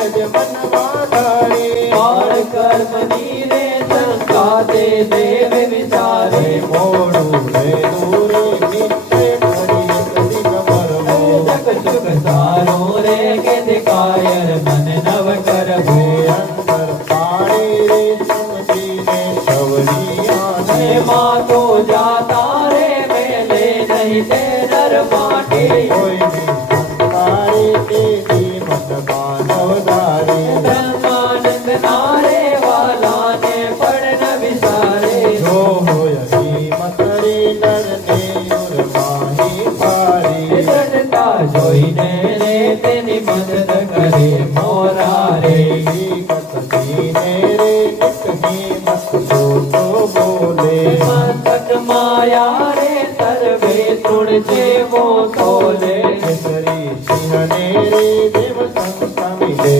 સહેજ મનમાં ધારે બાળ કર્મની રે શંકા તે દેવ વિચારે મોડું રે દૂરે નિત્ય કરી કદી કમરવો જગ જુગ સારો રે કે કાયર મન નવ કરવો અંતર પાડે રે સમજીને સવલિયાને માતો જાતા રે મેલે નહીં તે નર માટે કોઈની સંતારે તેની મત માનવ ધારે બ્રહ્માનંદ નારે વાલાને પણ ન વિચારે જો હોય કિંમત રે નરને ઉર્માહી ભારી દ્રઢતા જોઈને રે તેની મદદ કરે મોરા રે કથીને રે નિકહી મત તો બોલે મસ્તક માયા રે સર્વે તૃણ જેવો તોલે કેસરી સિંહને રે દેવ સંત મિલે